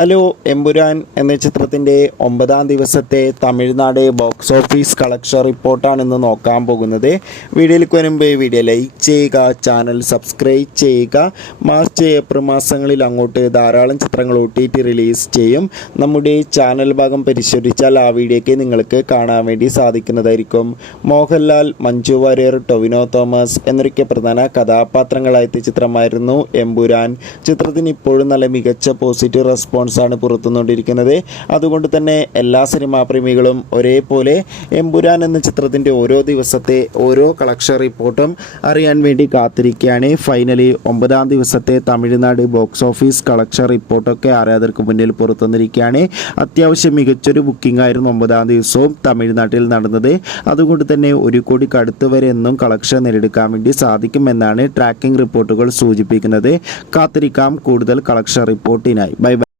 Hello Empuraan എന്ന ചിത്രത്തിൻ്റെ 9-ാം ദിവസത്തെ തമിഴ്നാട് ബോക്സ് ഓഫീസ് കളക്ഷൻ റിപ്പോർട്ടാണ് ഇന്ന് നോക്കാൻ പോകുന്നത്. വീഡിയോയിലേക്ക് വരുമ്പോൾ വീഡിയോ ലൈക്ക് ചെയ്യുക, ചാനൽ സബ്സ്ക്രൈബ് ചെയ്യുക. മാർച്ച് ഏപ്രിൽ മാസങ്ങളിൽ അങ്ങോട്ട് ധാരാളം ചിത്രങ്ങൾ OTT റിലീസ് ചെയ്യും. നമ്മുടെ ചാനൽ ഭാഗം പരിശോധിച്ചാൽ ആ വീഡിയോയ്ക്ക് നിങ്ങൾക്ക് കാണാൻ വേണ്ടി സാധിക്കുന്നതായിരിക്കും. മോഹൻലാൽ, മഞ്ജു വാര്യർ, ടൊവിനോ തോമസ് എന്നൊക്കെ പ്രധാന കഥാപാത്രങ്ങളായെത്തിയ ചിത്രമായിരുന്നു എമ്പുരാൻ. ചിത്രത്തിന് ഇപ്പോഴും നല്ല മികച്ച പോസിറ്റീവ് റെസ്പോൺസ് ആണ് പുറത്തുകൊണ്ടിരിക്കുന്നത്. അതുകൊണ്ട് തന്നെ എല്ലാ സിനിമാ പ്രേമികളും ഒരേപോലെ എമ്പുരാൻ എന്ന ചിത്രത്തിൻ്റെ ഓരോ ദിവസത്തെ ഓരോ കളക്ഷൻ റിപ്പോർട്ടും അറിയാൻ വേണ്ടി കാത്തിരിക്കുകയാണ്. ഫൈനലി 9-ാം ദിവസത്തെ തമിഴ്നാട് ബോക്സ് ഓഫീസ് കളക്ഷൻ റിപ്പോർട്ടൊക്കെ ആരാധകർക്ക് മുന്നിൽ പുറത്തുവന്നിരിക്കുകയാണ്. അത്യാവശ്യം മികച്ചൊരു ബുക്കിംഗ് ആയിരുന്നു 9-ാം ദിവസവും തമിഴ്നാട്ടിൽ നടന്നത്. അതുകൊണ്ട് തന്നെ 1 കോടിക്ക് അടുത്ത് വരെ എന്നും കളക്ഷൻ നേടിയെടുക്കാൻ വേണ്ടി സാധിക്കുമെന്നാണ് ട്രാക്കിംഗ് റിപ്പോർട്ടുകൾ സൂചിപ്പിക്കുന്നത്. കാത്തിരിക്കാം കൂടുതൽ കളക്ഷൻ റിപ്പോർട്ടിനായി. ബൈ.